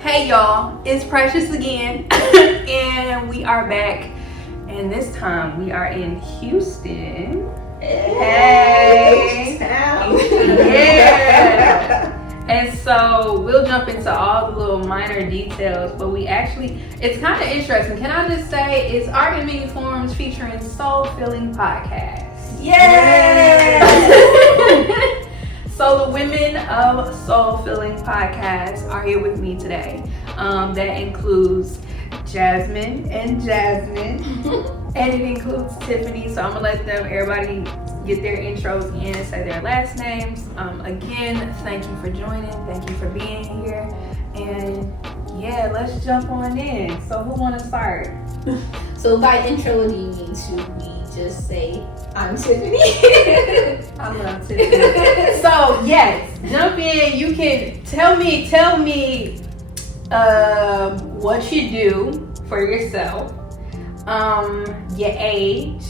Hey y'all, it's Precious again, and we are back, and this time we are in Houston. Hey! Yeah! And so we'll jump into all the little minor details, but it's kind of interesting. Can I just say, it's Art in Many Forms featuring Soul Filling Podcast. Yay! So the women of Soul Filling Podcast are here with me today. That includes Jasmine, and it includes Tiffany. So I'm gonna let everybody get their intros in and say their last names. Again, thank you for joining. Thank you for being here. And yeah, let's jump on in. So who want to start? So by intro, what do you mean? Should we just say, I'm Tiffany? I love Tiffany. So yes, jump in. You can tell me what you do for yourself, your age,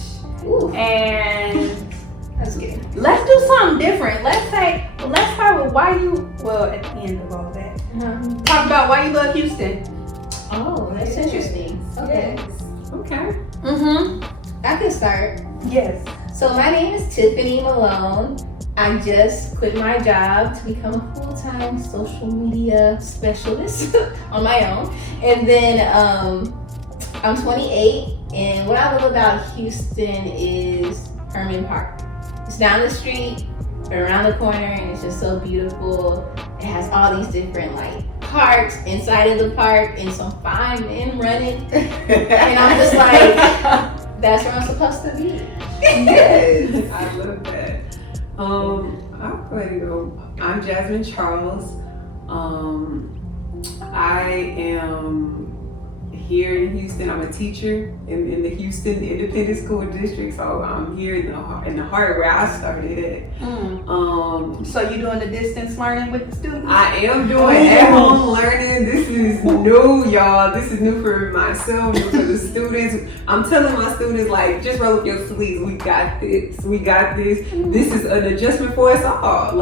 and that's good. Let's do something different. Let's start with at the end of all that, talk about why you love Houston. Oh, that's interesting. Okay. Yes. Okay. I can start. Yes. So my name is Tiffany Malone. I just quit my job to become a full-time social media specialist on my own. And then I'm 28, and what I love about Houston is Herman Park. It's down the street, around the corner, and it's just so beautiful. It has all these different parks inside of the park and some fine men running. And I'm just like, that's where I'm supposed to be. Yes, I love that. I'll go ahead and go. I'm Jasmine Charles. I am here in Houston. I'm a teacher in the Houston Independent School District, so I'm here in the heart where I started at. So you doing the distance learning with the students? I am doing at-home learning. This is new, y'all. This is new for myself, new for the students. I'm telling my students, just roll up your sleeves. We got this. We got this. This is an adjustment for us all.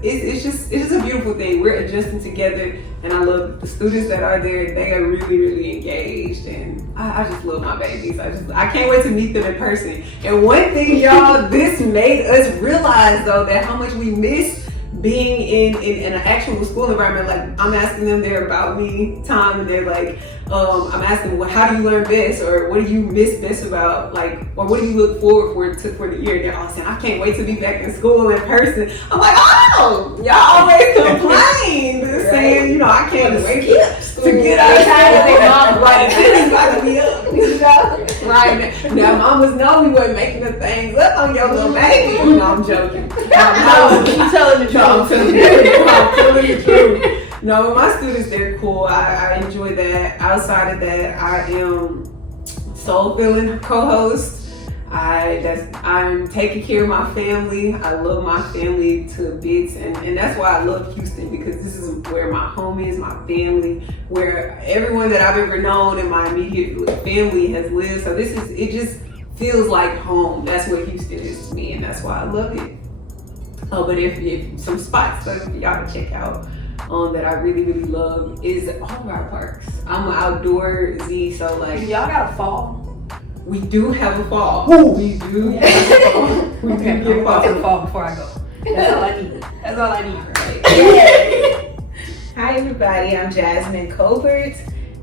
It's just a beautiful thing. We're adjusting together, and I love the students that are there. They are really, really engaged, and I just love my babies. I can't wait to meet them in person. And one thing, y'all, this made us realize though that how much we miss being in an actual school environment. I'm asking them their about me time, and they're like, I'm asking them, how do you learn best, or what do you miss best about, or what do you look forward to for the year? They're all saying, I can't wait to be back in school in person. I'm like, oh, y'all always complain, saying, I can't wait to get outside. Right, it's about to be up. Right now, mamas know we weren't making the things up on your little baby. No, I'm joking. No, keep telling the truth. I'm telling the truth. No, my students, they're cool. I enjoy that. Outside of that, I am Soul Filling co-host. I'm taking care of my family. I love my family to bits, and that's why I love Houston, because this is where my home is, my family, where everyone that I've ever known in my immediate family has lived. So it just feels like home. That's what Houston is to me, and that's why I love it. Oh, but if some spots that y'all can check out that I really, really love is all of our parks. I'm an outdoorsy, so y'all got a fall? We do have a fall. Ooh. We do have a fall. We Okay, do get I'm fall. to the fall before I go. That's all I need. Right? Hi everybody, I'm Jasmine Colbert,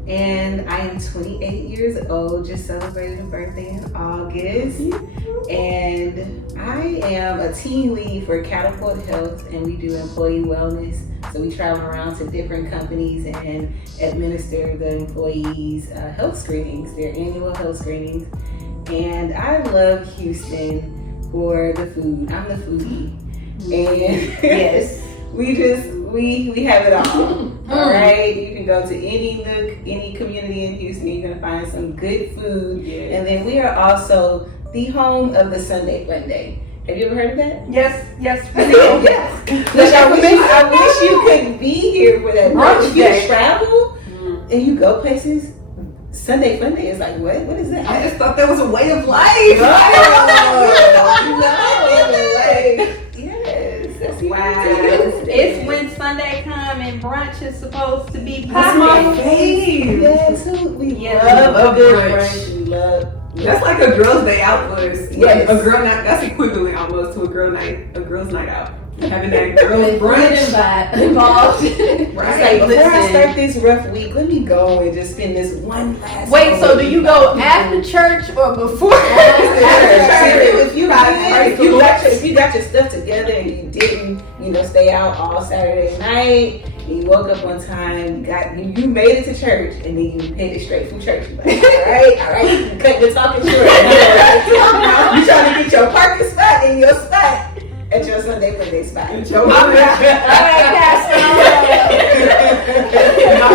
and I am 28 years old, just celebrated a birthday in August. And I am a team lead for Catapult Health, and we do employee wellness. So we travel around to different companies and administer the employees' health screenings, their annual health screenings. And I love Houston for the food. I'm the foodie. And yes, we have it all. All right, you can go to any community in Houston, you're gonna find some good food. Yeah. And then we are also the home of the Sunday Fun Day. Have you ever heard of that? Yes. Yes. Which I wish you could be here for that. Brunch If you day. travel and you go places, Sunday Fun Day is like, what is that? I just thought that was a way of life. Yes, that's Wow. It's when Sunday come when brunch is supposed to be That's my popping. fave. Yes, we Yeah. love a good Brunch. brunch. We love. That's like a girl's day out for us. Yes. Like a girl night. That's equivalent almost to a girl's night out. Having that girls brunch. Involved. Right. Like, before I Listen. start this rough week, let me go and just spend this one last. Wait, so do you go after church or before? If you got your stuff together and you didn't, stay out all Saturday night, and you woke up on time, you made it to church, and then you headed straight from church. You're like, all right, you can cut the talking short. You trying to get your parking spot in your spot at your Sunday Monday spot. All right, Pastor.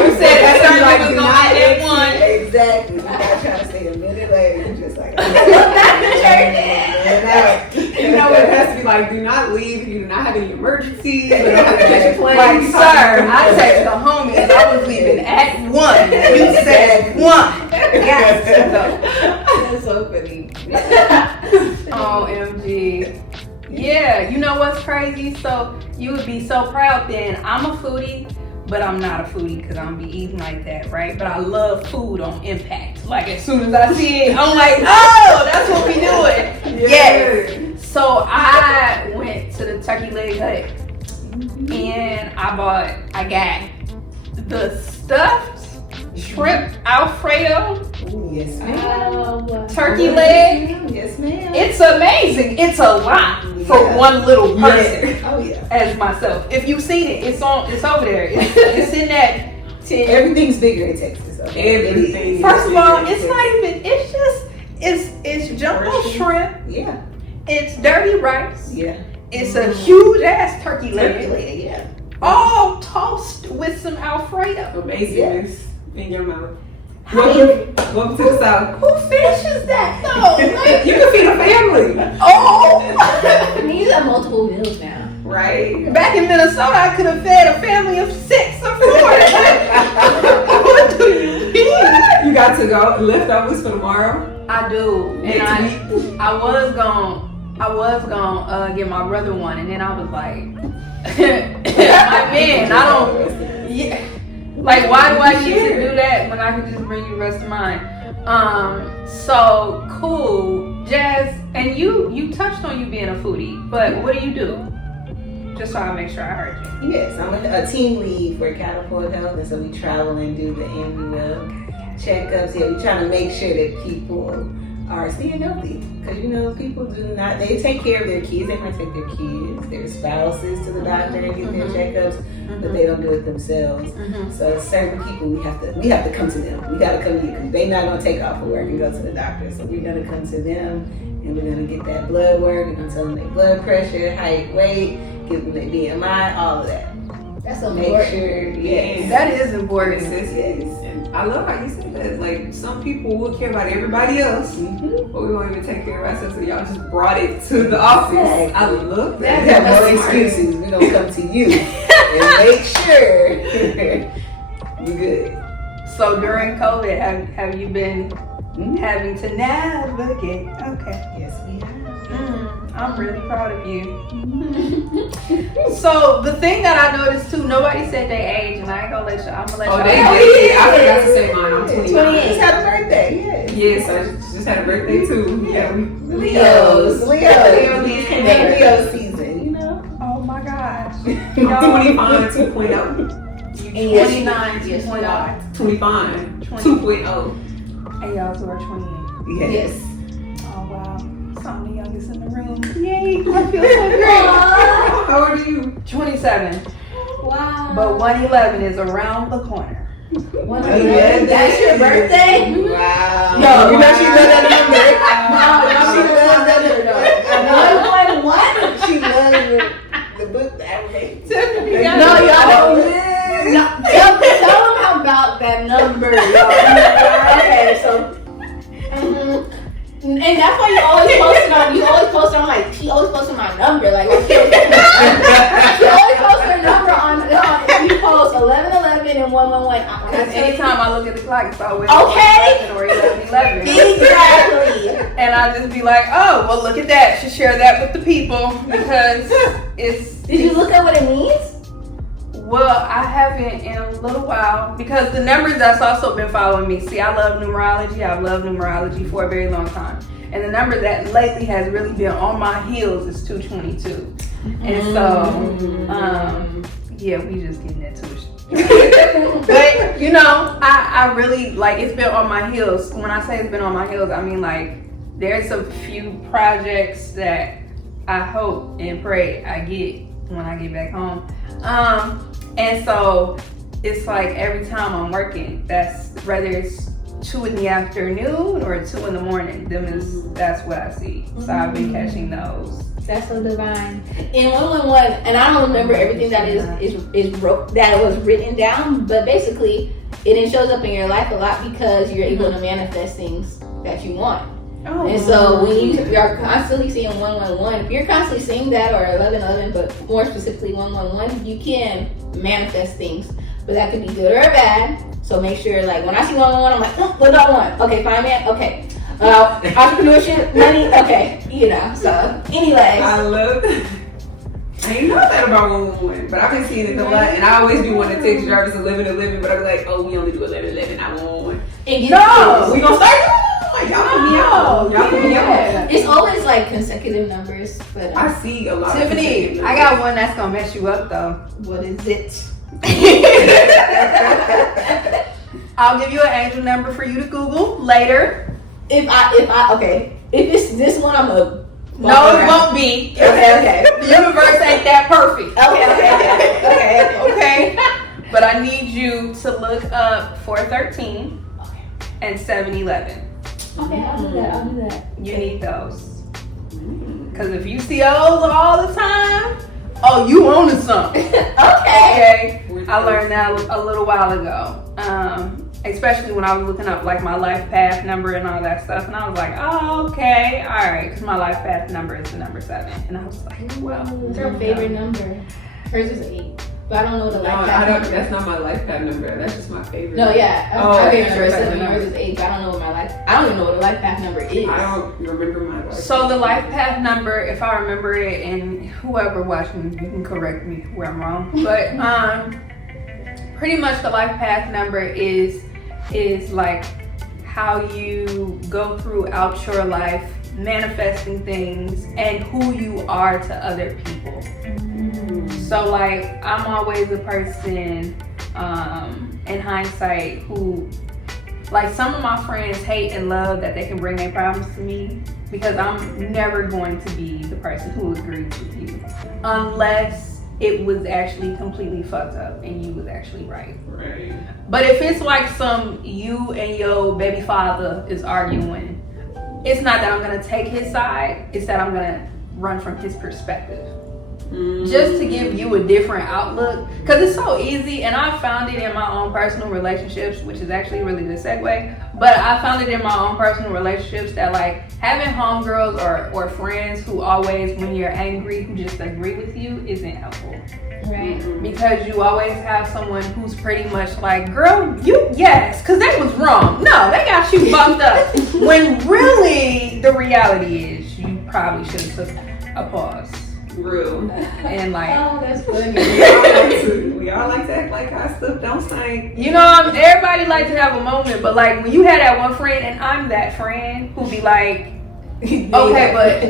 You said that sermon was going to end at 1. Exactly. You're not trying to stay a minute later. You're just like, You know it has to be like, do not leave. You do not have any emergencies. You don't have to catch a plane. Like, sir, I texted the homies. I was leaving at 1. You said 1. Yes. That's so funny. OMG. Yeah, you know what's crazy? So you would be so proud then. I'm a foodie, but I'm not a foodie because I don't be eating like that, right? But I love food on impact. Like as soon as I see it, I'm like, oh, that's what we doing. Yes. So I went to the Turkey Leg Hut and I got the stuffed shrimp Alfredo, ooh, yes, ma'am. turkey leg. Yes, ma'am. It's amazing. It's a lot for one little person. Oh yeah. As myself, if you've seen it, it's over there. It's in that 10. Everything's bigger in Texas. Okay? Everything. First of all, it's not even. It's just it's jumbo shrimp. Yeah. It's dirty rice. Yeah. It's a huge ass turkey leg, Yeah. all tossed with some Alfredo. Amazingness in your mouth. Welcome to the South. Who finishes that though? Like, You can feed a family. oh. I mean, you have multiple meals now. Right. Back in Minnesota, I could have fed a family of 6 or 4. What do you mean? You got to go leftovers for tomorrow. I do, and Next week. I was gonna get my brother one, and then I was like, my man, I don't. Yeah. Like, why do I need to do that when I can just bring you the rest of mine? So cool, Jazz. And you touched on you being a foodie, but what do you do? Just so I make sure I heard you. Yes, I'm a team lead for Catapult Health, and so we travel and do the annual checkups. Yeah, we trying to make sure that people are staying healthy, because people they take care of their kids. They might take their kids, their spouses to the doctor and get their checkups, but they don't do it themselves. So certain people, we have to come to them. We got to come to you because they're not gonna take off of work and go to the doctor. So we're gonna come to them and we're gonna get that blood work. We're gonna tell them their blood pressure, height, weight, give them their BMI, all of that. That's so Make important. sure, yes. That is important. And I love how you said that. Like, some people will care about everybody else, but we won't even take care of ourselves. So y'all just brought it to the office. Exactly. I love We that. have no That's smart. excuses. We're gonna come to you and make sure you're good. So during COVID, have you been having to navigate? Okay. Yes, we have. I'm really proud of you. So the thing that I noticed too, nobody said their age, and I ain't gonna let you. I'm gonna let Oh, y'all. they did. I forgot to say mine. I'm 29. Just had a birthday, Yes, I just had a birthday too. Yeah, Leo's. Leo Came out Leo season, Oh my gosh. I'm 25 2.0. 29, 2.0. 25 2.0. And y'all two are 28. Yes. Oh wow. So I'm the youngest in the room. Yay! I feel so great. How old are you? 27. Wow. But 111 is around the corner. Yeah, That's your birthday? Wow. No, you know she loves that No, number. she loves that. She loves the book that I made. Tiffany, No, y'all don't. No, tell them about that number, y'all. Okay, so. And that's why you always post on like, she always posts on my number. Like, she always posts her number on you post 1111 and 111. Because anytime I look at the clock, it's always Okay. 11 or 11. Exactly. And I just be like, oh, well, look at that. Should share that with the people because it's. Did you look up what it means? Well, I haven't in a little while because the numbers that's also been following me. See, I love numerology. I've loved numerology for a very long time. And the number that lately has really been on my heels is 222. And so, yeah, we just getting into it. But, you know, I really, like, it's been on my heels. When I say it's been on my heels, I mean, like, there's a few projects that I hope and pray I get when I get back home. And so it's like every time I'm working, that's whether it's 2 in the afternoon or 2 in the morning, that's what I see. So I've been catching those. That's so divine. In 111, and I don't remember everything that that was written down, but basically it shows up in your life a lot because you're able to manifest things that you want. Oh. And so when you're constantly seeing 111, if you're constantly seeing that, or 1111, but more specifically 111, you can manifest things, but that could be good or bad. So make sure, like, when I see 111, I'm like, what do I want? Okay, finance, okay. Entrepreneurship, money, okay, you know. So anyway, I love it. I ain't know that about 111, but I've been seeing it a lot, and I always do want to text drivers 1111, but I'm like, oh, we only do 1111, not 111. No, we gonna start doing. Y'all put me out. Y'all put me out. It's always like consecutive numbers, but I see a lot. Tiffany, I got one that's gonna mess you up though. what is it? I'll give you an angel number for you to Google later. If it's this one, I'm a No, it won't be. Okay. The universe ain't that perfect. Okay. But I need you to look up 413 and 711. Okay, I'll do that. You need those. Because if you see those all the time, oh, you own something. Okay. I learned that a little while ago. Especially when I was looking up like my life path number and all that stuff. And I was like, oh, okay, all right. Because my life path number is the number 7. And I was like, well. What's her favorite number? Hers is 8. But I don't know what the life path number is. That's not my life path number. That's just my favorite. No, yeah. Oh, my favorite number is okay. 7. Yours is 8. But I don't know what I don't even know what the life path number is. I don't remember my life. So the life path number, if I remember it, and whoever watching, you can correct me where I'm wrong. But pretty much the life path number is like how you go throughout your life manifesting things and who you are to other people. So like I'm always a person in hindsight who, like, some of my friends hate and love that they can bring their problems to me because I'm never going to be the person who agrees with you unless it was actually completely fucked up and you was actually right. Right. But if it's like you and your baby father is arguing, it's not that I'm gonna take his side, it's that I'm gonna run from his perspective. Just to give you a different outlook. Because it's so easy, and I found it in my own personal relationships, which is actually a really good segue. But I found it in my own personal relationships that, like, having homegirls or friends who always, when you're angry, who just agree with you isn't helpful. Right. Because you always have someone who's pretty much like, girl, because they was wrong. No, they got you bumped up. When really the reality is you probably should have took a pause. Real. And like, Oh, that's funny. We all like to act like our stuff don't stink. you know, everybody likes to have a moment, but like when you had that one friend, and I'm that friend who be like, okay, but okay.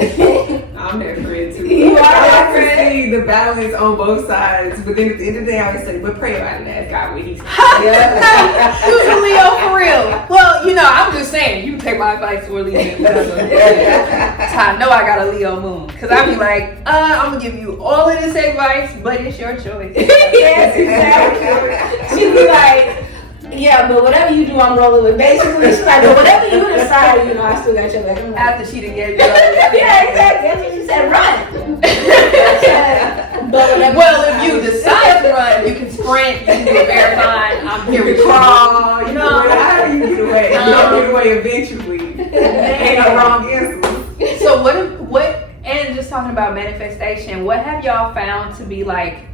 I'm that friend too. You are I that like to friend. see the balance on both sides, but then at the end of the day, I always say, but pray about it, ask God what He's Who's a Leo for real? Well, you know, I'm just saying, you can take my advice or leave it. I know I got a Leo moon. Because I be like, I'm going to give you all of this advice, but it's your choice. Yes, exactly. She'd be like, yeah, but whatever you do, I'm rolling with. Basically, she's like, but whatever you decide, you know, I still got your back. I'm like, After she done gave you all yeah, exactly. That's what she said, run. But well, if you decide to run, you can sprint, you can do a marathon, I'm here with crawl, you know, No. how do you get away? You'll get away eventually. Ain't no wrong answer. So what, and just talking about manifestation, what have y'all found to be like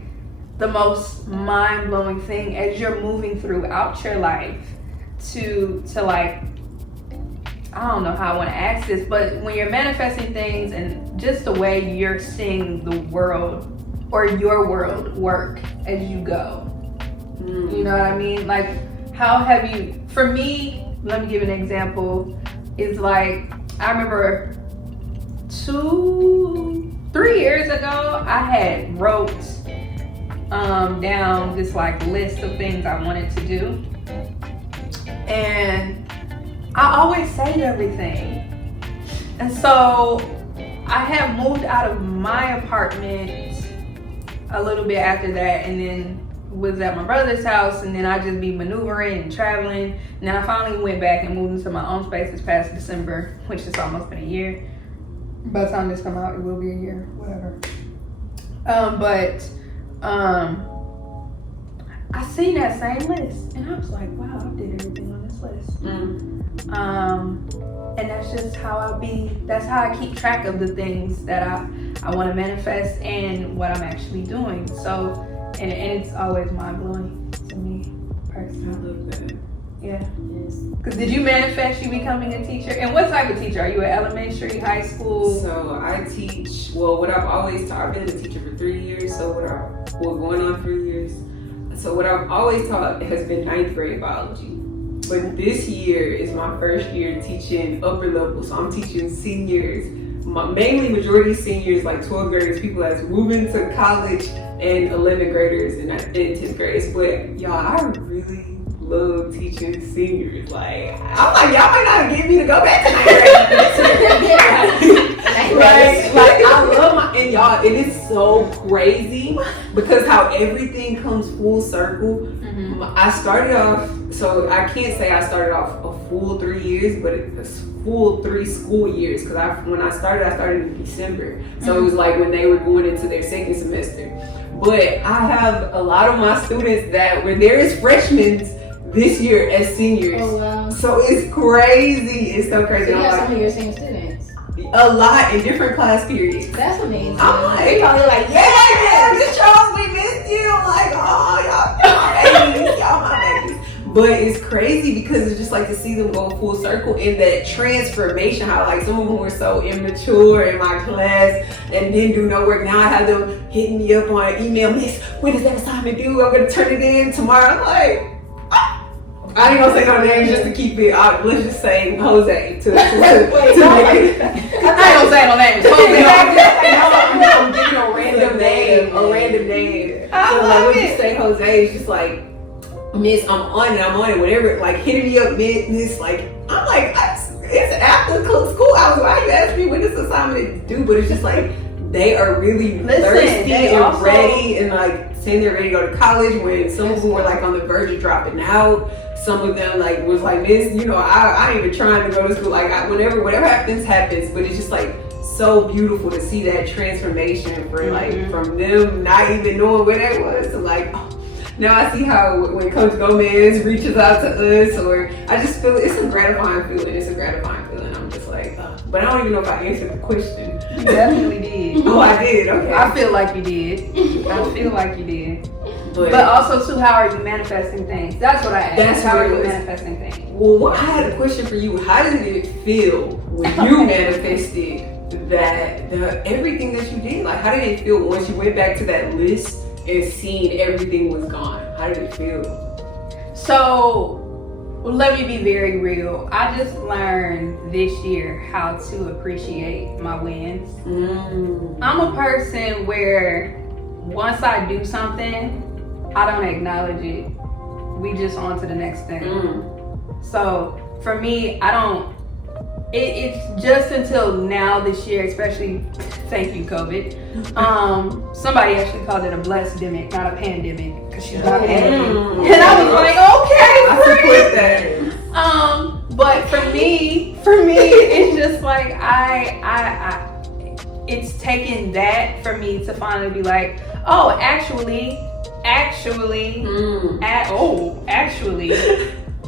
the most mind-blowing thing as you're moving throughout your life to like I don't know how I want to ask this, but when you're manifesting things and just the way you're seeing the world or your world work as you go, you know what I mean? Like, how have you, for me, let me give an example, is like, I remember 2-3 years ago, I had wrote down this like list of things I wanted to do. And I always say everything. And so I have moved out of my apartment a little bit after that, and then was at my brother's house, and then I just be maneuvering and traveling. And then I finally went back and moved into my own space this past December, which has almost been a year. By the time this come out, it will be a year, whatever. I seen that same list, and I was like, wow, I did everything on this list. And that's just how that's how I keep track of the things that I want to manifest and what I'm actually doing. So, and it's always mind-blowing to me personally. I love that. Yeah. Because did you manifest you becoming a teacher? And what type of teacher? Are you at elementary, high school? So I teach, well, what I've always taught, I've been a teacher for 3 years, so going on 3 years. So what I've always taught has been 9th grade biology. But this year is my first year teaching upper level. So I'm teaching seniors, mainly majority seniors, like 12th graders, people that's moving to college, and 11th graders and 10th graders. But y'all, I really love teaching seniors. Like, I'm like, y'all might not get me to go back to 9th grade. Like I love and y'all, it is so crazy because how everything comes full circle. I started off, so I can't say I started off a full 3 years, but it's full 3 school years, because when I started in December. So it was like when they were going into their second semester. But I have a lot of my students that were there as freshmen this year as seniors. Oh, wow. So it's crazy. It's so crazy. So you have some of your same students? A lot in different class periods. That's amazing. I'm like, They probably like, yeah, Miss Charles, we missed you. I'm like, oh, y'all babies, y'all my babies. But it's crazy because it's just like to see them go full circle in that transformation. How like some of them were so immature in my class and didn't do no work. Now I have them hitting me up on email, Miss, what is that assignment due? I'm gonna turn it in tomorrow. I'm like, I ain't gonna say no names just to keep it. Let's just say Jose to I ain't gonna say no names. I'm giving a random name. So like when you say Jose, it's just like, Miss, I'm on it, whatever. Like hitting me up, Miss, like I'm like, it's after school hours. Why you ask me when this assignment is due? But it's just like they are really thirsty and ready, and like saying they're ready to go to college. When some of them were like on the verge of dropping out. Some of them like was like, Miss, you know, I ain't even trying to go to school. Like whatever happens. But it's just like so beautiful to see that transformation for like from them not even knowing where that was to like, oh, now I see how when Coach Gomez reaches out to us, or I just feel it's a gratifying feeling. I'm just like, but I don't even know if I answered the question. You definitely did. Oh, I did. Okay. I feel like you did. But also too, how are you manifesting things? That's what I asked. How are you manifesting things? Well, I had a question for you. How did it feel when you manifested everything that you did? Like, how did it feel once you went back to that list and seeing everything was gone? How did it feel? So, let me be very real. I just learned this year how to appreciate my wins. I'm a person where once I do something, I don't acknowledge it. We just on to the next thing. So for me, I don't, it's just until now this year, especially, thank you, COVID. Somebody actually called it a blessed-demic, not a pandemic, because she's not panicking. And I was like, okay, I support that. But for me, it's just like, it's taken that for me to finally be like, oh, actually,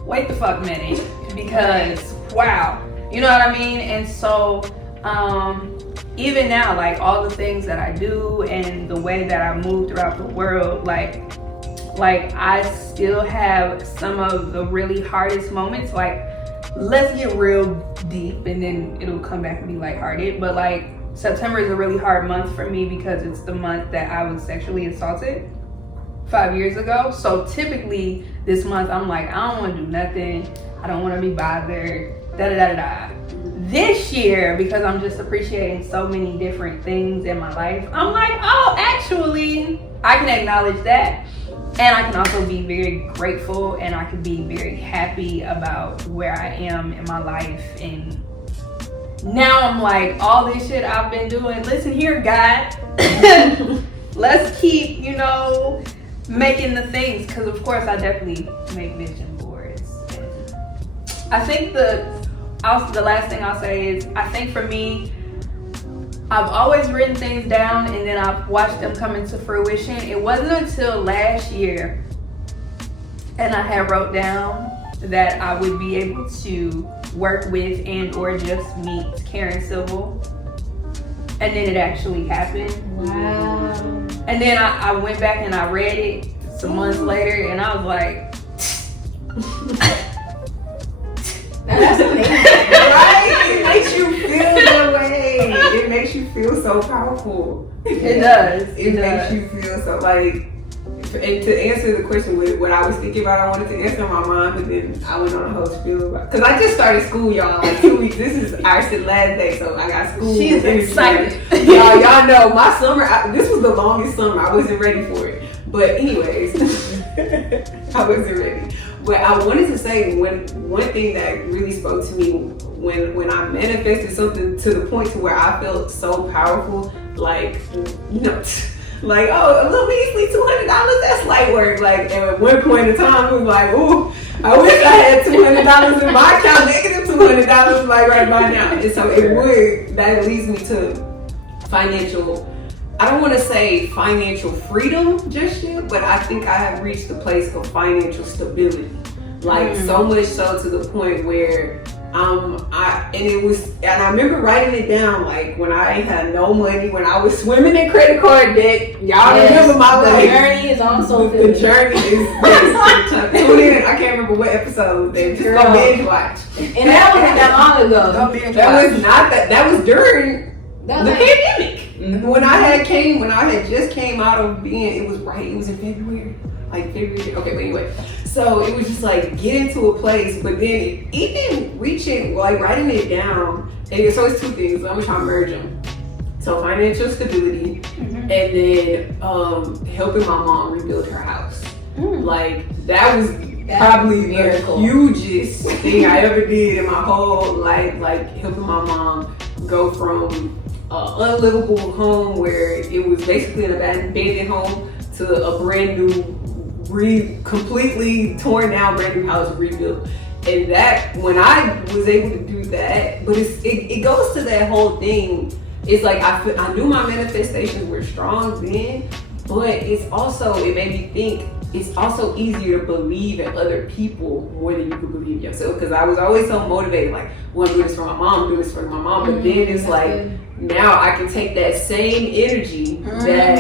wait the fuck minute, because wow, you know what I mean? And so even now, like all the things that I do and the way that I move throughout the world, like I still have some of the really hardest moments. Like let's get real deep and then it'll come back and be lighthearted. But like September is a really hard month for me because it's the month that I was sexually assaulted 5 years ago. So typically this month I'm like, I don't want to do nothing. I don't want to be bothered. This year, because I'm just appreciating so many different things in my life, I'm like, oh, actually, I can acknowledge that. And I can also be very grateful and I can be very happy about where I am in my life. And now I'm like, all this shit I've been doing, listen here, God. Let's keep, making the things. Because, of course, I definitely make vision boards. And I think the last thing I'll say is, I think for me, I've always written things down and then I've watched them come into fruition. It wasn't until last year and I had wrote down that I would be able to work with and or just meet Karen Civil. And then it actually happened. Wow. And then I went back and I read it some months later and I was like, That's amazing. Right? It makes you feel the way. It makes you feel so powerful. it does. It makes you feel so like. And to answer the question with what I was thinking about, I wanted to answer my mom, and then I went on a whole spiel about. Because I just started school, y'all. Like 2 weeks. This is our last day, so I got school. She's excited. Y'all know my summer. This was the longest summer. I wasn't ready for it. But anyways, I wasn't ready. But I wanted to say one thing that really spoke to me when I manifested something to the point to where I felt so powerful, like, like, oh, a little measly $200, that's light work. Like, at one point in time, it was like, ooh, I wish I had $200 in my account, negative $200, like right by now. And so that leads me to financial, I don't want to say financial freedom just yet, but I think I have reached the place of financial stability. Like so much so to the point where I remember writing it down, like when I had no money, when I was swimming in credit card debt. Y'all remember my life. The journey is also the journey is tune in. I can't remember what episode they just go binge watch. And that wasn't that long ago. That was during the pandemic. Mm-hmm. When I had just came out of being, it was in February. Okay, but anyway. So it was just like get into a place, but then even reaching, like writing it down, and so it's two things. I'm gonna try to merge them. So financial stability, and then helping my mom rebuild her house. Like that was probably the hugest thing I ever did in my whole life. Like helping my mom go from an unlivable home where it was basically an abandoned home to a brand new, completely torn down brand new house rebuilt. And that when I was able to do that, but it goes to that whole thing. It's like I knew my manifestations were strong then, but it made me think it's also easier to believe in other people more than you could believe yourself. Because I was always so motivated, like, well, I'm doing this for my mom, I'm doing this for my mom. But then it's like, now I can take that same energy that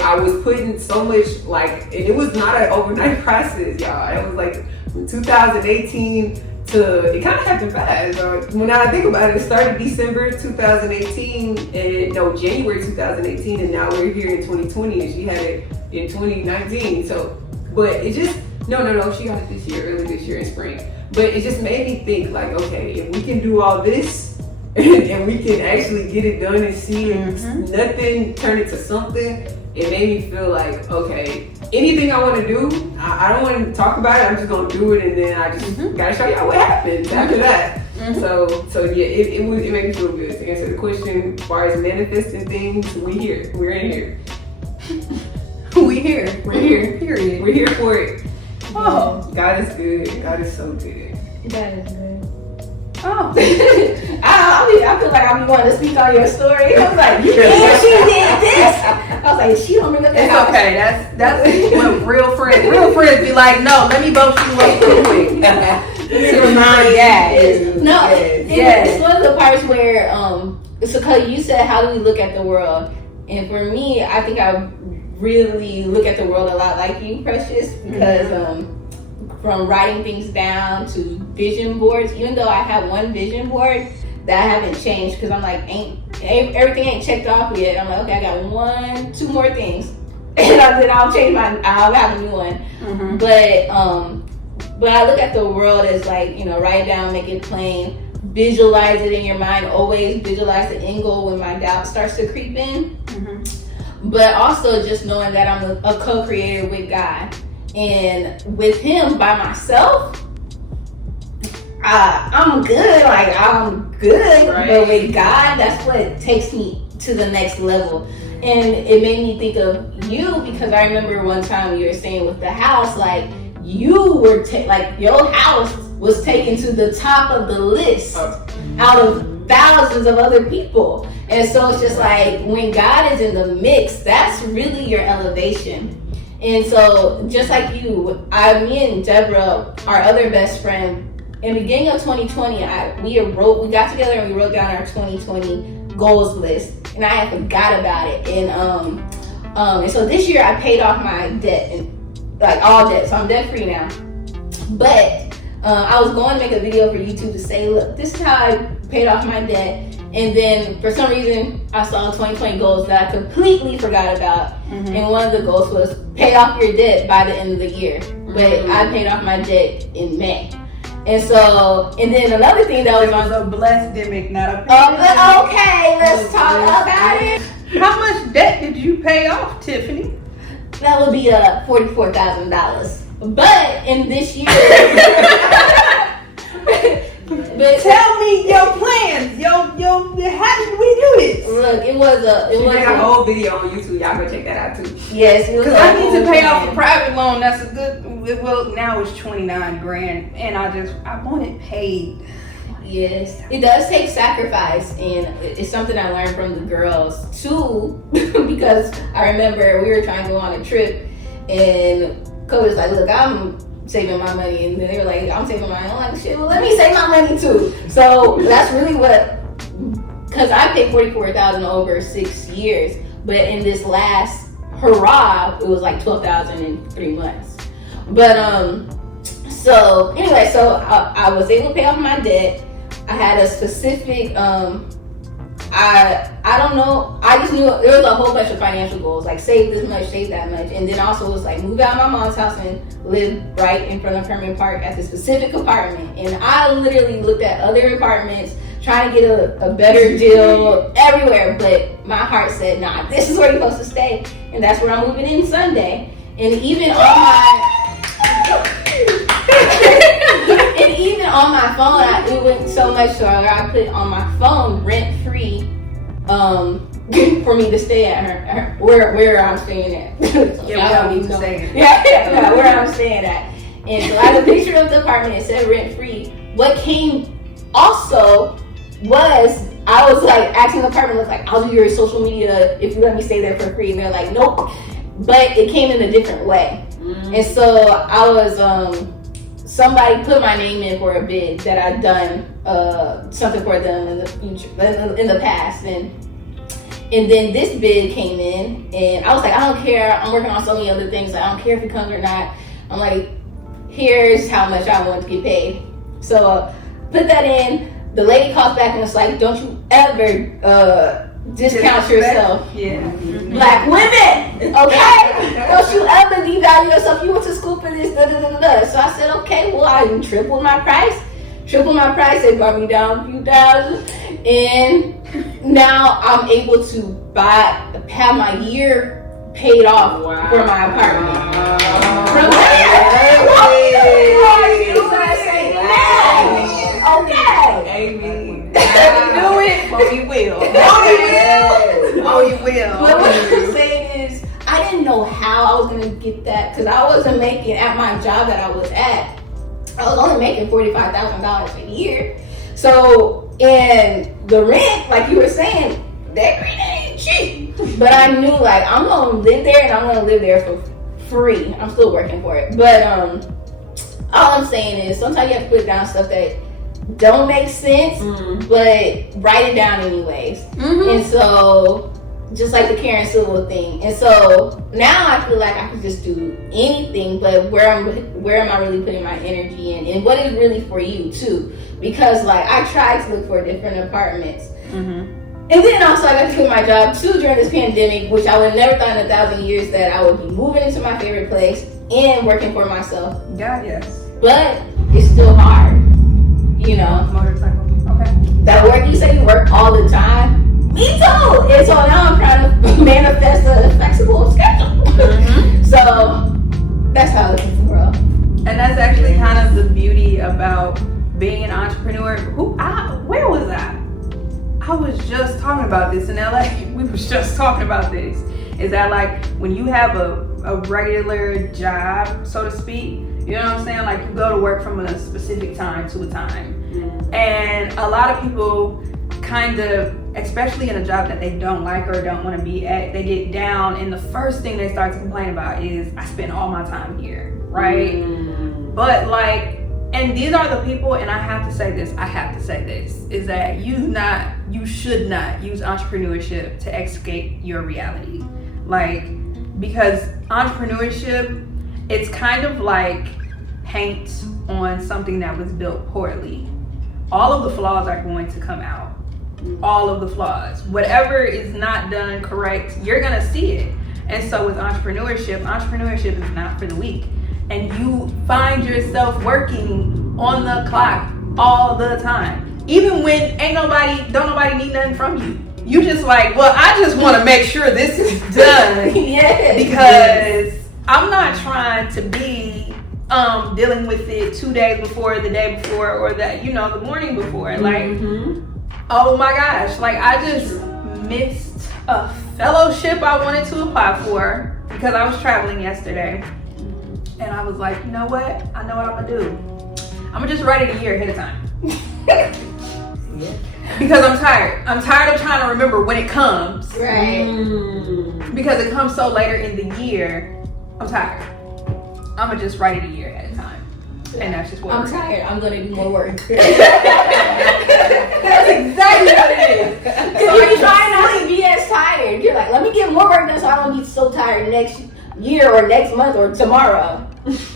I was putting so much, like, and it was not an overnight process, y'all. It was like from 2018 to, it kind of happened fast. When I think about it started December 2018, January 2018, and now we're here in 2020, and she had it in 2019. So, but it just, no, she got it early this year in spring. But it just made me think, like, okay, if we can do all this, and we can actually get it done and see nothing turn into something, it made me feel like, okay, anything I want to do, I don't want to talk about it, I'm just going to do it, and then I just got to show y'all what happens after that. So yeah, it made me feel good. To answer the question, as far as manifesting things, we're in here. We're here. Period. We're here for it. Oh, God is good. God is so good. God is good. Oh, I feel like I'll be wanting to speak on your story. I was like, yeah, she did this. I was like, she don't bring up that. It's okay. That's what real friends be like. No, let me boast you up real quick. It's one of the parts where so cause you said, how do we look at the world? And for me, I think I really look at the world a lot like you, Precious, because from writing things down to vision boards. Even though I have one vision board that I haven't changed because I'm like, everything ain't checked off yet. I'm like, okay, I got 2 more things, and then I'll have a new one. Mm-hmm. But I look at the world as like, write it down, make it plain, visualize it in your mind. Always visualize the end goal when my doubt starts to creep in. Mm-hmm. But also just knowing that I'm a co-creator with God, and with Him by myself, I'm good. Like I'm good, right. But with God, that's what takes me to the next level. And it made me think of you because I remember one time you were saying with the house, like you were like your house was taken to the top of the list out of thousands of other people. And so it's just like when God is in the mix, that's really your elevation. And so just like you, me and Deborah, our other best friend, in the beginning of 2020, we got together and we wrote down our 2020 goals list, and I had forgot about it. And so this year I paid off my debt, and like all debt, so I'm debt free now. But I was going to make a video for YouTube to say, look, this is how I paid off my debt. And then for some reason I saw 2020 goals that I completely forgot about. Mm-hmm. And one of the goals was pay off your debt by the end of the year. But I paid off my debt in May. And then another thing that was a blessed-demic, not a pandemic. Okay, let's talk about it. How much debt did you pay off, Tiffany? That would be $44,000. But in this year, but tell me your plans. How did we do this? Look, it was a whole video on YouTube. Y'all go check that out too. Yes, it was. Because I need to pay off a private loan. That's a good. Well, now it's $29,000, and I want it paid. Yes, it does take sacrifice, and it's something I learned from the girls too. Because I remember we were trying to go on a trip, and Coach was like, "Look, I'm saving my money," and then they were like, "I'm saving mine." I'm like, "Shit, well, let me save my money too." So that's really because I paid $44,000 over 6 years, but in this last hurrah, it was like $12,000 in 3 months. But so anyway, I was able to pay off my debt. I had a specific I don't know. I just knew there was a whole bunch of financial goals, like save this much, save that much, and then also was like move out of my mom's house and live right in front of Herman Park at the specific apartment. And I literally looked at other apartments, trying to get a better deal everywhere, but my heart said, nah, this is where you're supposed to stay, and that's where I'm moving in Sunday. And even on my phone, it went so much so I put on my phone rent free for me to stay at where I'm staying at. Yeah, where I'm staying at. And so I had a picture of the apartment. It said rent free. What came also was I was like asking the apartment, was like, I'll do your social media if you let me stay there for free. And they're like, nope. But it came in a different way. Mm-hmm. And so I was somebody put my name in for a bid that I'd done something for them in the future, in the past, and then this bid came in, and I was like, I don't care. I'm working on so many other things. I don't care if it comes or not. I'm like, here's how much I want to get paid. So put that in. The lady calls back and was like, don't you ever discount yourself. Yeah. Black women, okay? Don't you ever devalue yourself. You went to school for this, So I said, okay, well, I tripled my price. They brought me down a few thousand. And now I'm able to have my year paid off for my apartment. From Okay. Amen. Do it, but we will. Oh, you will. But what I'm saying is, I didn't know how I was gonna get that because I wasn't making at my job that I was at. I was only making $45,000 a year. So, and the rent, like you were saying, that rent ain't cheap. But I knew like I'm gonna live there and I'm gonna live there for free. I'm still working for it. But all I'm saying is sometimes you have to put down stuff that don't make sense, but write it down anyways. Mm-hmm. And so just like the Karen Civil thing. And so now I feel like I can just do anything, but where am I really putting my energy in, and what is really for you too? Because like I tried to look for different apartments. And then also I got to quit my job too during this pandemic, which I would have never thought in 1,000 years that I would be moving into my favorite place and working for myself. Yeah, yes. But it's still hard, you know. Motorcycle. Okay. That work, you say you work all the time. Me too. And so now I'm trying to manifest a flexible schedule. So that's how it is, bro. And that's actually kind of the beauty about being an entrepreneur. Where was I? I was just talking about this in LA. We was just talking about this. Is that like when you have a regular job, so to speak, you know what I'm saying? Like you go to work from a specific time to a time. And a lot of people kind of, especially in a job that they don't like or don't want to be at, they get down and the first thing they start to complain about is, I spend all my time here, right? But like, and these are the people, and I have to say this, is that you should not use entrepreneurship to escape your reality. Like, because entrepreneurship, it's kind of like paint on something that was built poorly. All of the flaws are going to come out. All of the flaws. Whatever is not done correct, you're gonna see it. And so with entrepreneurship is not for the weak. And you find yourself working on the clock all the time. Even when don't nobody need nothing from you. You just like, well, I just want to make sure this is done. Because I'm not trying to be dealing with it 2 days before, the day before, or the morning before. Like, oh my gosh, like I just missed a fellowship I wanted to apply for because I was traveling yesterday. And I was like, you know what? I know what I'm gonna do. I'm gonna just write it a year ahead of time. Because I'm tired. I'm tired of trying to remember when it comes. Right. Because it comes so later in the year. I'm tired. I'm gonna just write it a year ahead of time. And that's just what I'm tired. I'm gonna do more work. That's exactly what it is. So you're trying not to be as tired. You're like, let me get more work done so I don't be so tired next year or next month or tomorrow.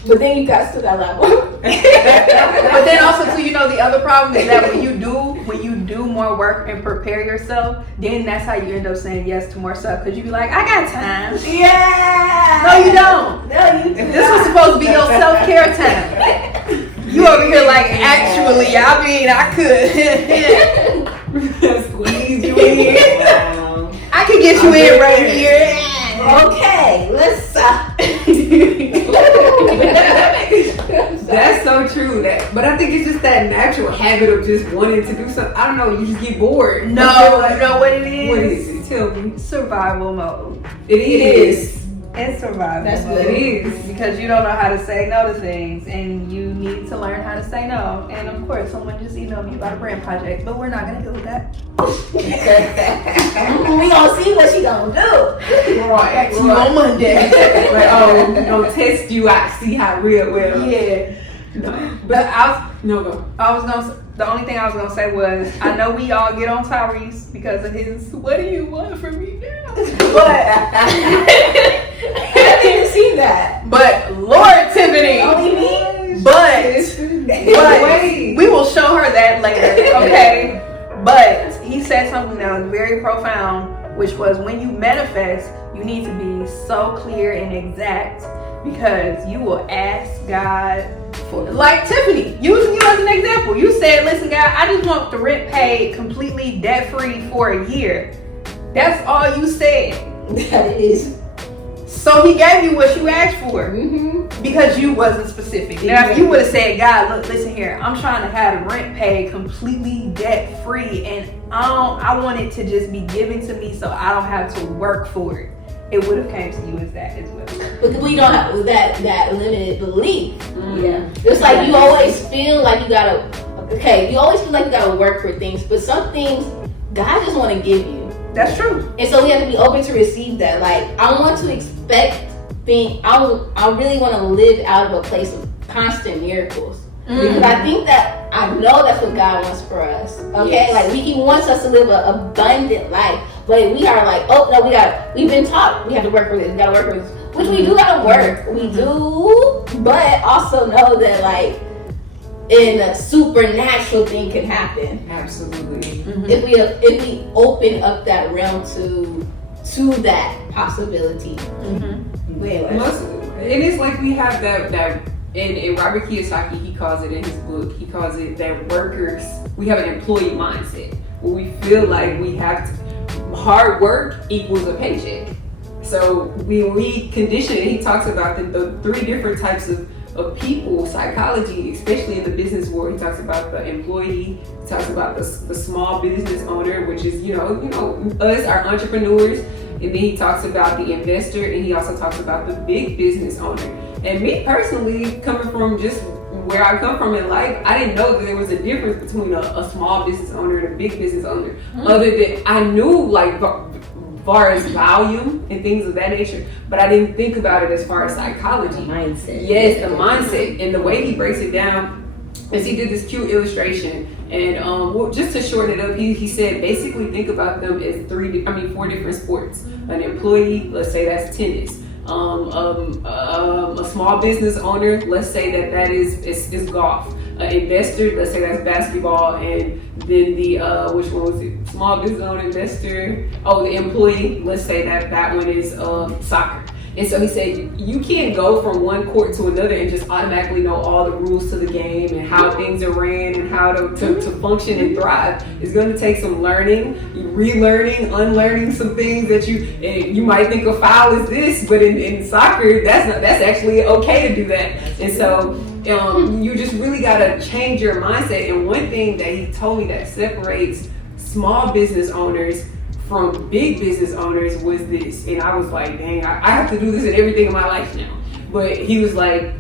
But then you still got a lot more. But then also too, the other problem is that when you do more work and prepare yourself, then that's how you end up saying yes to more stuff. Because you be like, I got time. Yeah. No, you don't. No, you do. This was supposed to be your self-care time. You over here like, actually, I could. Squeeze you in. I could get you in right here. Okay, let's That's so true. But I think it's just that natural habit of just wanting to do something. I don't know, you just get bored. No, you know what it is? What is it? Tell me. Survival mode. It is. It's survival That's mode. what it is. Because you don't know how to say no to things, and you need to learn how to say no. And of course, someone just emailed me about a brand project, but we're not gonna deal with that. we gonna see what she gonna do. Right. See you on Monday. Like, don't test you out, see how real well. Yeah. No. But The only thing I was gonna say was, I know we all get on Tyrese because of his, what do you want from me now? But I didn't see that. But Lord Tiffany. Only me? But we will show her that later, okay? But he said something that was very profound, which was when you manifest, you need to be so clear and exact, because you will ask God for, like Tiffany, using you as an example. You said, listen, God, I just want the rent paid completely debt-free for a year. That's all you said. That is. So he gave you what you asked for, because you wasn't specific. Now, if you would have said, God, look, listen here, I'm trying to have the rent paid completely debt free, and I want it to just be given to me so I don't have to work for it. It would have came to you as that as well. But we don't have that limited belief. Yeah. It's like you always feel like you gotta work for things, but some things God just want to give you. That's true. And so we have to be open to receive that. Like, I want to expect I really want to live out of a place of constant miracles. Because I know that's what God wants for us. Okay? Yes. Like, He wants us to live an abundant life. But we are like, oh no, we've been taught we have to work for this, we gotta work for this. Which we do gotta work. We do, but also know that like in a supernatural thing can happen. Absolutely. If we open up that realm to that possibility. And it's like we have that and Robert Kiyosaki, he calls it in his book, he calls it that workers, we have an employee mindset where we feel like we have to, hard work equals a paycheck. So we condition it. He talks about the three different types of people, psychology, especially in the business world. He talks about the employee, he talks about the small business owner, which is, you know, us, our entrepreneurs. And then he talks about the investor, and he also talks about the big business owner. And me personally, coming from just where I come from in life, I didn't know that there was a difference between a small business owner and a big business owner. Other than I knew like far as volume and things of that nature, but I didn't think about it as far as psychology. The mindset. Yes, the mindset. And the way he breaks it down is he did this cute illustration. And well, just to shorten it up, he said basically think about them as four different sports. An employee, let's say that's tennis. A small business owner, let's say that is golf. An investor, let's say that's basketball, and then the which one was it? Small business owner, investor. Oh, the employee, let's say that one is soccer. And so he said you can't go from one court to another and just automatically know all the rules to the game and how things are ran and how to function and thrive. It's going to take some learning, relearning, unlearning some things that you might think a foul is this, but in soccer that's actually okay to do that. And so you just really got to change your mindset. And one thing that he told me that separates small business owners from big business owners was this. And I was like, dang, I have to do this in everything in my life now. But he was like,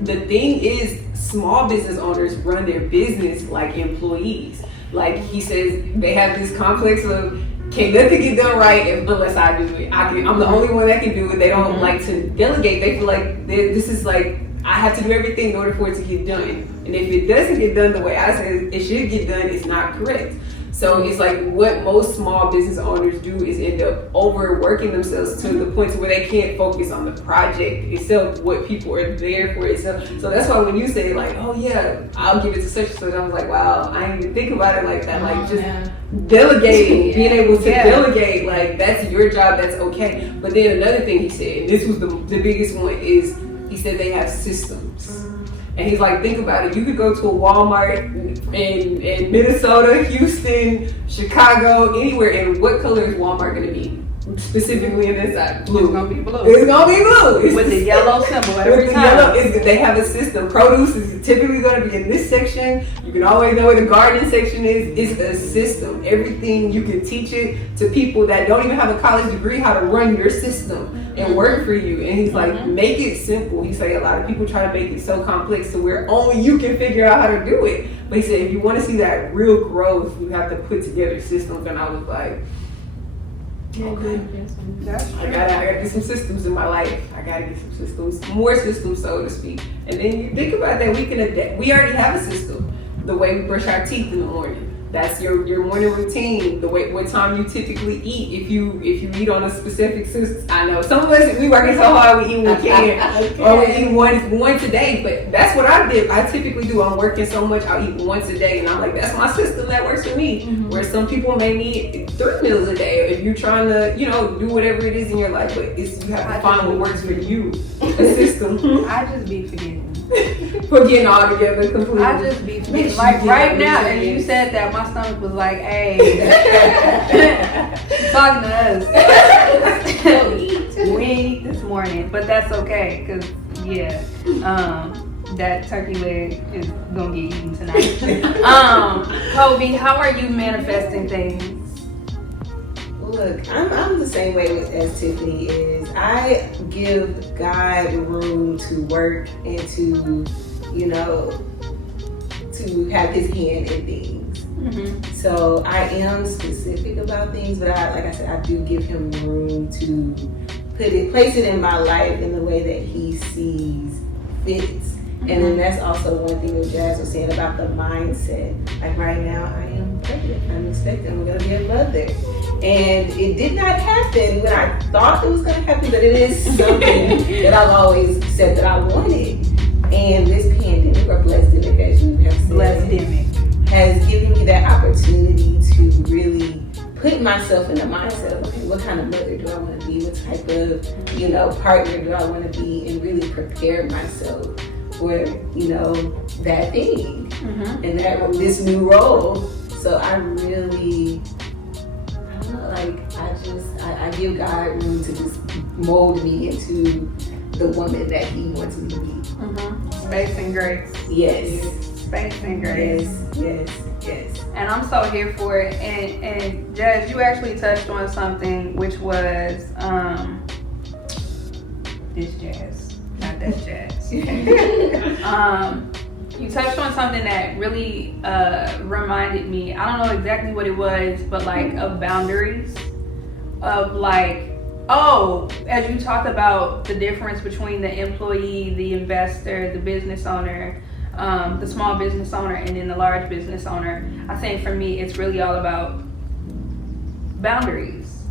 the thing is, small business owners run their business like employees. Like he says, they have this complex of, can't nothing get done right unless I do it. I'm the only one that can do it. They don't like to delegate. They feel like this is like, I have to do everything in order for it to get done. And if it doesn't get done the way I say it should get done, it's not correct. So it's like what most small business owners do is end up overworking themselves to the point where they can't focus on the project itself, what people are there for itself. So that's why when you say like, oh yeah, I'll give it to such and such, I was like, wow, I didn't even think about it like that. Like just delegating, being able to delegate, like that's your job, that's okay. But then another thing he said, and this was the biggest one, is he said they have systems. And he's like, think about it. You could go to a Walmart in Minnesota, Houston, Chicago, anywhere, and what color is Walmart going to be? Specifically in this side, blue. It's gonna be blue. It's gonna be blue. With the yellow symbol every time. They have a system. Produce is typically going to be in this section. You can always know where the garden section is. It's a system. Everything you can teach it to people that don't even have a college degree how to run your system and work for you. And he's like, make it simple. He said a lot of people try to make it so complex to where only you can figure out how to do it. But he said if you want to see that real growth, you have to put together systems. And I was like, okay. I gotta get some systems in my life. I gotta get some systems, more systems, so to speak. And then you think about that, we can adapt. We already have a system. The way we brush our teeth in the morning. That's your morning routine. The way what time you typically eat. If you eat on a specific system. I know some of us we working so hard we eat when we can, or we eat once a day. But that's what I did. I typically do. I'm working so much. I'll eat once a day, and I'm like, that's my system that works for me. Where some people may need 3 meals a day. If you're trying to do whatever it is in your life, but you have to find what works for you. A system. I just be forgetting. We're getting all together completely. I just be forgetting. Like right now, and you said that my stomach was like, hey, talking to us. We ain't eat this morning, but that's okay, because that turkey leg is gonna get eaten tonight. Kobe, how are you manifesting things? Look, I'm the same way as Tiffany is. I give God room to work and to have his hand in things. So I am specific about things, but like I said, I do give him room to place it in my life in the way that he sees fits. And then that's also one thing that Jazz was saying about the mindset. Like right now, I am pregnant. I'm expecting. I'm going to be a mother. And it did not happen when I thought it was going to happen, but it is something that I've always said that I wanted. And this pandemic, or blessed-demic, as you have said, Blessed-demic, has given me that opportunity to really put myself in the mindset of, okay, what kind of mother do I want to be? What type of, partner do I want to be? And really prepare myself for, that thing and this new role. So I really, I don't know, I give God room to just mold me into the woman that He wants me to be. Space and grace. Yes. Space and grace. Yes. And I'm so here for it. And Jazz, you actually touched on something, which was this jazz, not that jazz. You touched on something that really reminded me. I don't know exactly what it was, but of boundaries, of as you talked about the difference between the employee, the investor, the business owner, the small business owner, and then the large business owner. I think for me, it's really all about boundaries,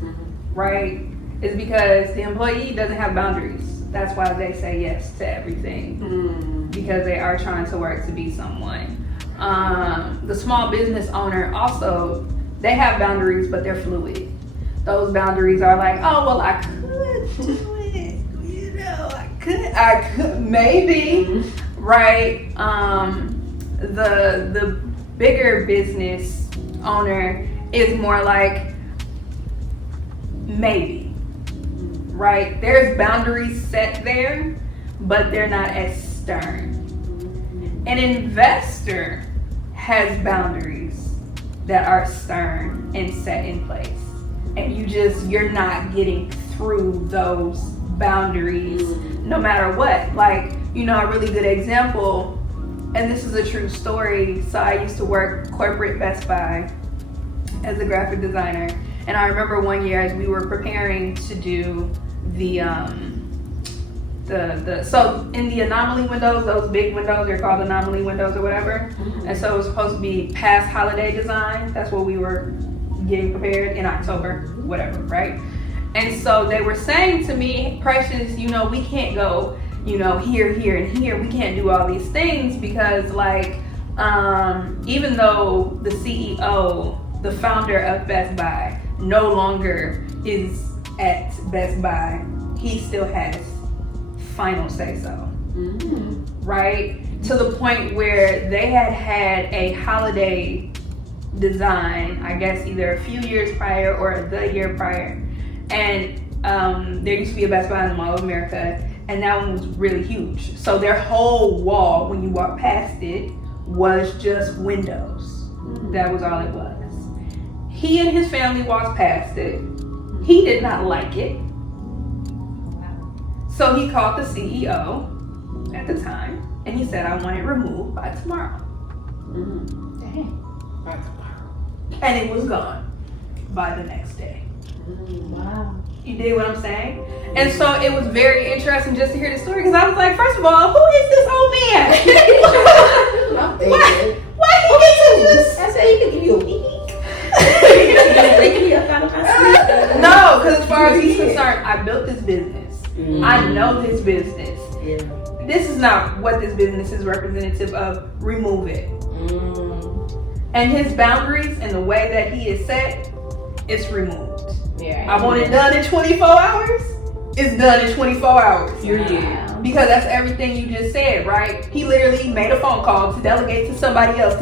right? It's because the employee doesn't have boundaries. That's why they say yes to everything, because they are trying to work to be someone. The small business owner also, they have boundaries, but they're fluid. Those boundaries are I could do it, I could maybe, right? The bigger business owner is more maybe, right? There's boundaries set there, but they're not as stern. An investor has boundaries that are stern and set in place. And you're not getting through those boundaries no matter what. A really good example, and this is a true story. So I used to work corporate Best Buy as a graphic designer. And I remember one year as we were preparing to do so in the anomaly windows, those big windows, they're called anomaly windows or whatever. And so it was supposed to be past holiday design. That's what we were getting prepared in October, whatever, right? And so they were saying to me, Precious, we can't go, here, and here. We can't do all these things because even though the CEO, the founder of Best Buy, no longer is at Best Buy, he still has final say so, right? To the point where they had a holiday design, I guess either a few years prior or the year prior, and there used to be a Best Buy in the Mall of America, and that one was really huge. So their whole wall, when you walk past it, was just windows. That was all it was. He and his family walked past it. He did not like it. So he called the CEO at the time, and he said, I want it removed by tomorrow. Dang. By tomorrow. And it was gone by the next day. Wow. You dig what I'm saying? And so it was very interesting just to hear the story, because I was like, first of all, who is this old man? I'm thinking. Why he get to just... I said he could give you a week. No, because as far as he's concerned, I built this business. I know this business. Yeah. This is not what this business is representative of. Remove it. And his boundaries and the way that he is set, it's removed. Yeah. I want it done in 24 hours. It's done in 24 hours. Wow. Because that's everything you just said, right? He literally made a phone call to delegate to somebody else,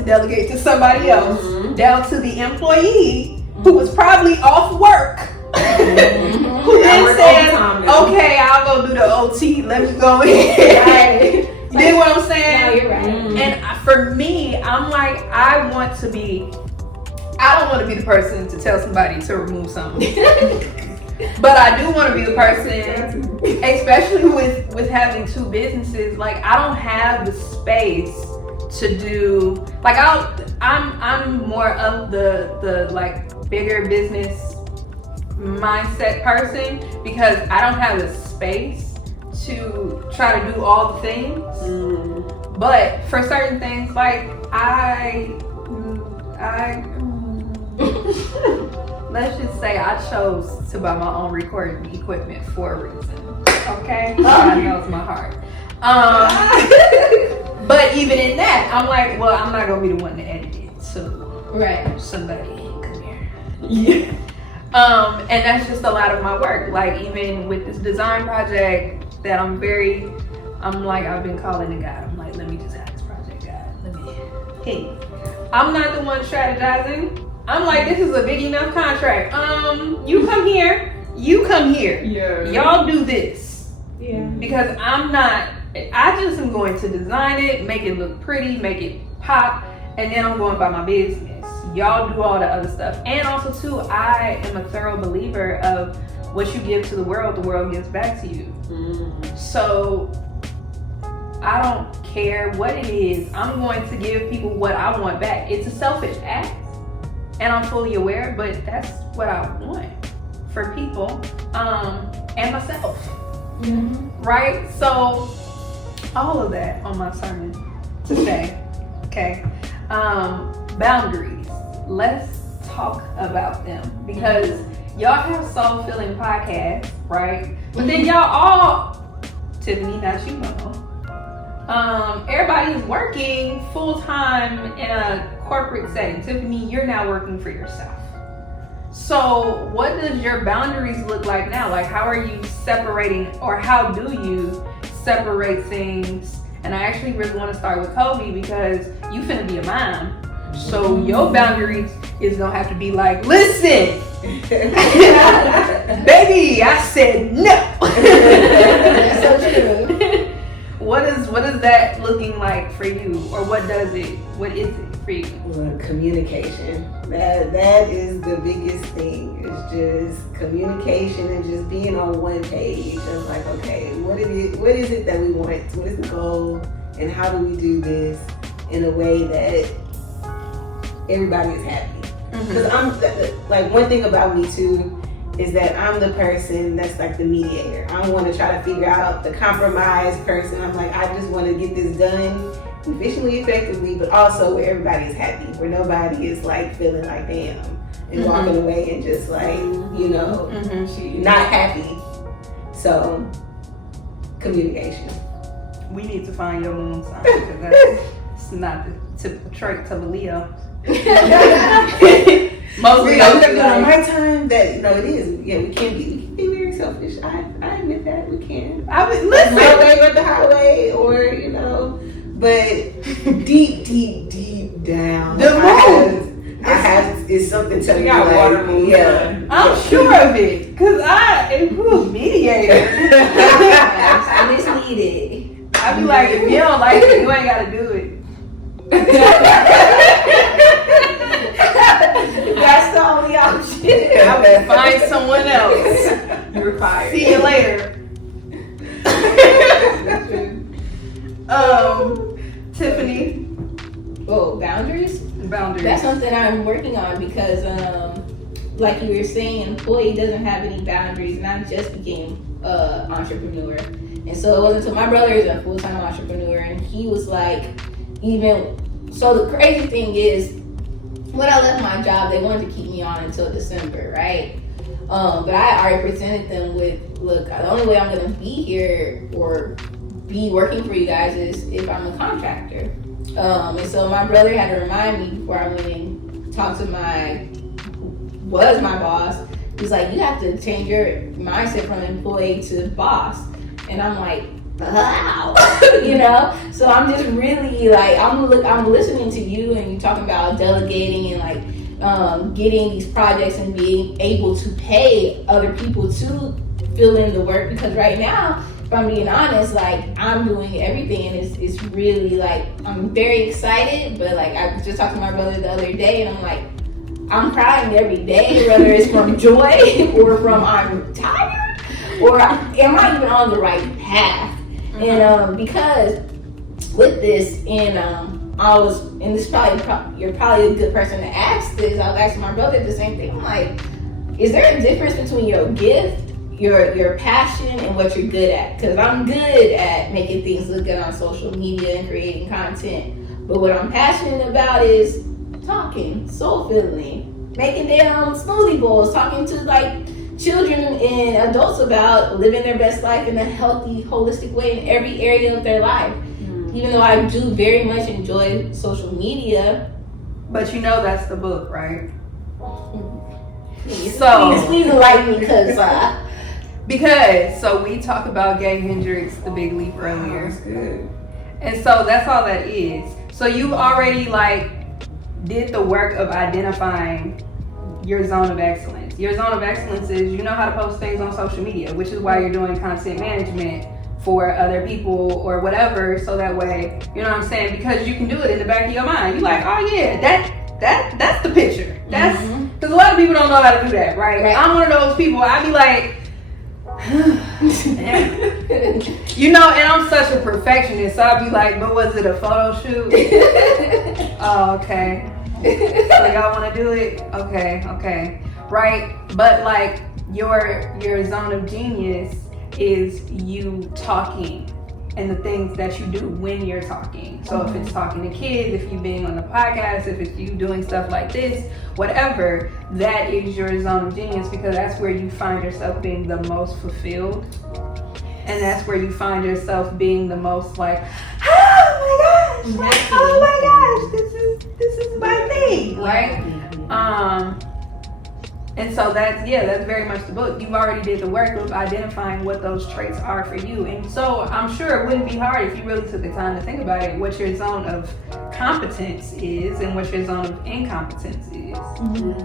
down to the employee who was probably off work. Who then said, okay, I'll go do the OT. Let me go in. Right. You dig what I'm saying? No, you're right. And for me, I'm like, I don't want to be the person to tell somebody to remove something. But I do want to be the person, especially with having two businesses, I don't have the space to do, I'm more of the bigger business mindset person, because I don't have the space to try to do all the things. But for certain things, let's just say I chose to buy my own recording equipment for a reason. Okay? God knows my heart. But even in that, I'm like, well, I'm not gonna be the one to edit it. So somebody come here. Yeah. And that's just a lot of my work. Like even with this design project that I'm like, I've been calling to God. I'm like, let me just have this project, God. Hey, I'm not the one strategizing. I'm like, this is a big enough contract. You come here. Yeah. Y'all do this. Yeah. Because I just am going to design it, make it look pretty, make it pop, and then I'm going about my business. Y'all do all the other stuff. And also too, I am a thorough believer of what you give to the world gives back to you. So I don't care what it is. I'm going to give people what I want back. It's a selfish act, and I'm fully aware, but that's what I want for people, and myself. Right? So all of that on my sermon to say, okay, boundaries. Let's talk about them, because y'all have soul filling podcasts, right? But then y'all all, Tiffany, not you, Mama. Everybody is working full time in a corporate setting. Tiffany, you're now working for yourself. So what does your boundaries look like now? Like, how are you separating, or how do you separate things? And I actually really want to start with Kobe, because you finna be a mom. So your boundaries is gonna have to be like, listen, baby, I said no. That's so true. What is that looking like for you, or what is it for you? Well, communication. That is the biggest thing. It's just communication and just being on one page. It's like, okay, what is it that we want? What is the goal, and how do we do this in a way that everybody is happy? Because I'm like, one thing about me too is that I'm the person that's like the mediator. I want to try to figure out the compromise person. I'm like, I just want to get this done efficiently, effectively, but also where everybody is happy, where nobody is like feeling like damn and walking away and just like, you know, not happy. So communication. We need to find your moon sign, because that's not the typical trait of a Leo. Mostly on my time that it is. Yeah, we can be very selfish. I admit that we can. I would listen. My way or the highway, or but deep down, the moon. I have is something telling me got like, water moon. yeah. I'm sure of it, because I am mediator. I just need it. I be like, if you don't like it, you ain't gotta do it. That's the only option. I will find someone else. You're fired. See you later. Tiffany. Oh, boundaries? Boundaries. That's something I'm working on, because like you were saying, employee doesn't have any boundaries, and I just became an entrepreneur. And so it wasn't until my brother is a full-time entrepreneur, and he was like, so the crazy thing is, when I left my job, they wanted to keep me on until December, right? But I already presented them with, look, the only way I'm gonna be here or be working for you guys is if I'm a contractor. And so my brother had to remind me before I went and talked to my boss. He's like, you have to change your mindset from employee to boss. And I'm like, wow, So I'm just really like, I'm listening to you, and you talking about delegating and like getting these projects and being able to pay other people to fill in the work. Because right now, if I'm being honest, like, I'm doing everything, and it's really like, I'm very excited, but like, I just talked to my brother the other day, and I'm like, I'm crying every day, whether it's from joy or from I'm tired, or am I even on the right path? And because with this, and you're probably a good person to ask this. I was asking my brother the same thing. I'm like, is there a difference between your gift, your passion, and what you're good at? Because I'm good at making things look good on social media and creating content, but what I'm passionate about is talking, soul filling, making damn smoothie bowls, talking to like children and adults about living their best life in a healthy, holistic way in every area of their life. Even though I do very much enjoy social media. But you know that's the book, right? Please So enlighten me, because we talked about Gay Hendricks, The Big Leap earlier. That's good. And so that's all that is. So you already like did the work of identifying your zone of excellence. Your zone of excellence is you know how to post things on social media, which is why you're doing content management for other people or whatever, so that way, you know what I'm saying? Because you can do it in the back of your mind. You're like, oh yeah, that's the picture. That's because a lot of people don't know how to do that, right? I'm one of those people. I be like, you know, and I'm such a perfectionist, so I'll be like, but was it a photo shoot? Oh, okay. So y'all want to do it? Okay, right? But like your zone of genius is you talking and the things that you do when you're talking. So if it's talking to kids, if you being on the podcast, if it's you doing stuff like this, whatever, that is your zone of genius, because that's where you find yourself being the most fulfilled. And that's where you find yourself being the most like, oh my gosh, this is my thing, right? And so that's very much the book. You've already did the work of identifying what those traits are for you. And so I'm sure it wouldn't be hard if you really took the time to think about it, what your zone of competence is and what your zone of incompetence is.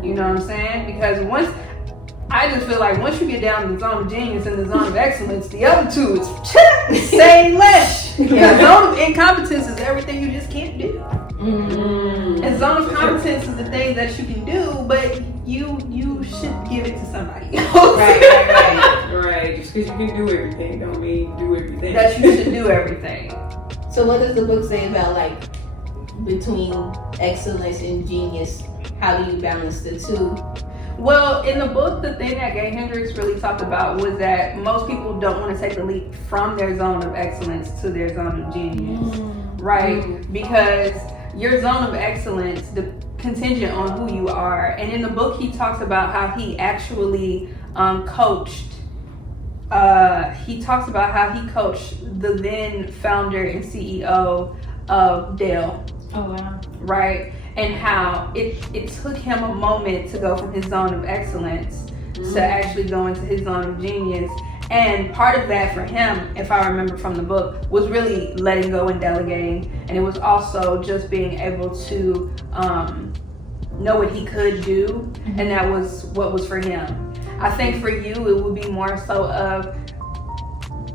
You know what I'm saying? Because I just feel like once you get down to the zone of genius and the zone of excellence, the other two is say less. Because zone of incompetence is everything you just can't do. And zone of competence is the things that you can do, but you should give it to somebody else. Right. Just because you can do everything don't mean do everything. That you should do everything. So what does the book say about like between excellence and genius? How do you balance the two? Well, in the book, the thing that Gay Hendricks really talked about was that most people don't want to take the leap from their zone of excellence to their zone of genius, right? Because your zone of excellence, the contingent on who you are. And in the book, he talks about how he actually coached. He talks about how he coached the then founder and CEO of Dell. Oh wow! Right, and how it took him a moment to go from his zone of excellence to actually go into his zone of genius. And part of that for him, if I remember from the book, was really letting go and delegating. And it was also just being able to know what he could do. And that was what was for him. I think for you, it would be more so of,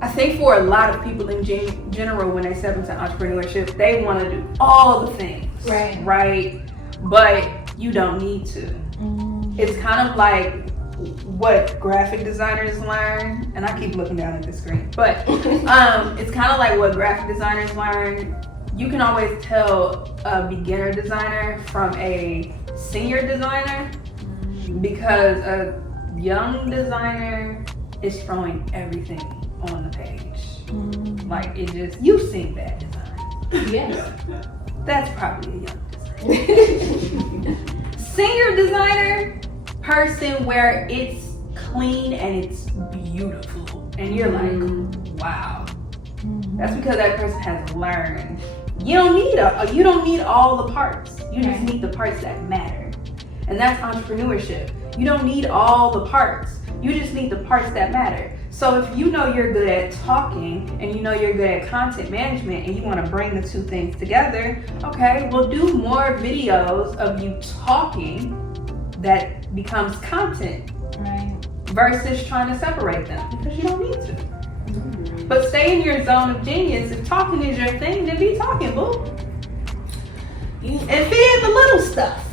I think for a lot of people in general, when they step into entrepreneurship, they want to do all the things, right? But you don't need to. It's kind of like what graphic designers learn, and I keep looking down at the screen, but it's kind of like what graphic designers learn. You can always tell a beginner designer from a senior designer because a young designer is throwing everything on the page. Like it just, you've seen bad design. Yes. That's probably a young designer. Senior designer person where it's clean and it's beautiful and you're like, wow. That's because that person has learned. You don't need all the parts. You just need the parts that matter. And that's entrepreneurship. You don't need all the parts. You just need the parts that matter. So if you know you're good at talking and you know you're good at content management and you want to bring the two things together, okay, we'll do more videos of you talking that becomes content, versus trying to separate them, because you don't need to. But stay in your zone of genius. If talking is your thing, then be talking, boo. And feed the little stuff.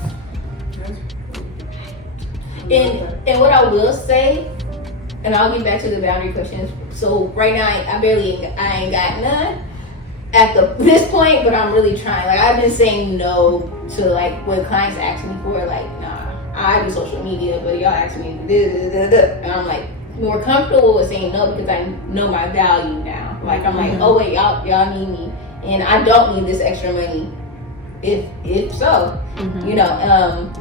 And what I will say, and I'll get back to the boundary questions. So right now, I ain't got none at this point, but I'm really trying. Like I've been saying no to like what clients ask me for. Like, nah, I do social media, but y'all ask me and I'm like more comfortable with saying no because I know my value now. Like I'm like, oh wait, y'all need me, and I don't need this extra money if so, you know,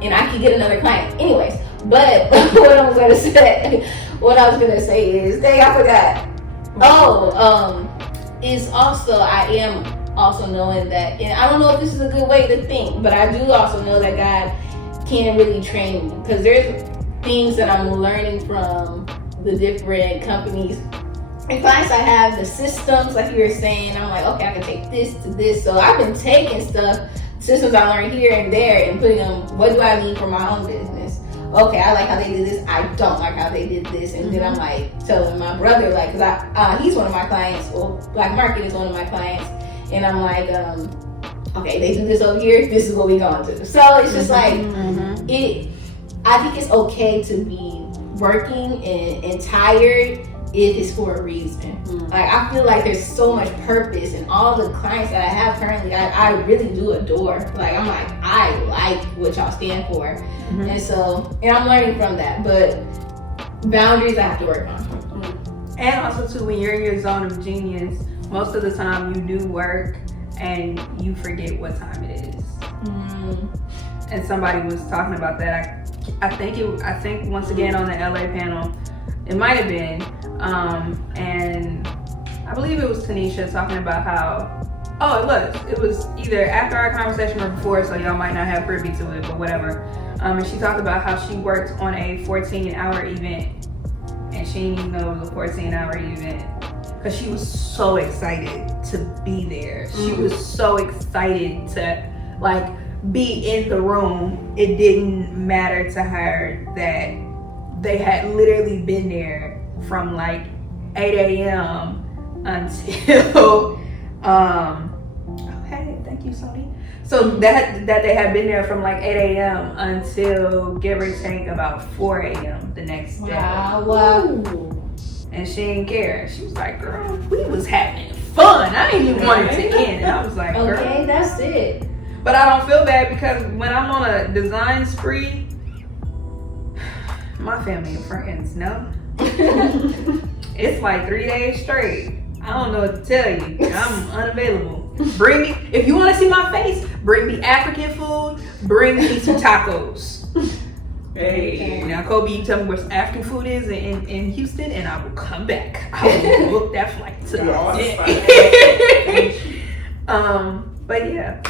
and I could get another client anyways. But what I was gonna say is, dang, I forgot. Is also, I am also knowing that, and I don't know if this is a good way to think, but I do also know that God can really train me, because there's things that I'm learning from the different companies and clients I have, the systems, like you were saying. I'm like, okay, I can take this to this. So I've been taking systems I learned here and there, and putting them, what do I need for my own business? Okay, I like how they did this. I don't like how they did this. And then I'm like telling my brother, like, cause he's one of my clients. Well, Black Market is one of my clients, and I'm like, okay, they do this over here. This is what we going to do. So it's just like I think it's okay to be working and tired if it's for a reason. Like, I feel like there's so much purpose, and all the clients that I have currently, I really do adore. Like, I'm like, I like what y'all stand for. And so, and I'm learning from that, but boundaries I have to work on. And also too, when you're in your zone of genius, most of the time you do work and you forget what time it is. And somebody was talking about that. I think once again on the LA panel, it might have been, and I believe it was Tanisha talking about how, it was either after our conversation or before, so y'all might not have privy to it, but whatever. And she talked about how she worked on a 14-hour event, and she didn't even know it was a 14-hour event, because she was so excited to be there. She was so excited to, like, be in the room. It didn't matter to her that they had literally been there from like 8 a.m. until okay, thank you, Sony. So that they had been there from like 8 a.m. until, give or take, about 4 a.m. the next day. Wow. And she didn't care. She was like, girl, we was having fun. I didn't even want it to end. And I was like, girl. Okay, that's it. But I don't feel bad, because when I'm on a design spree, my family and friends know. It's like 3 days straight. I don't know what to tell you. I'm unavailable. Bring me, if you want to see my face, bring me African food, bring me some tacos. Hey, now Kobe, you tell me where African food is in Houston, and I will come back. I will book that flight to the But yeah.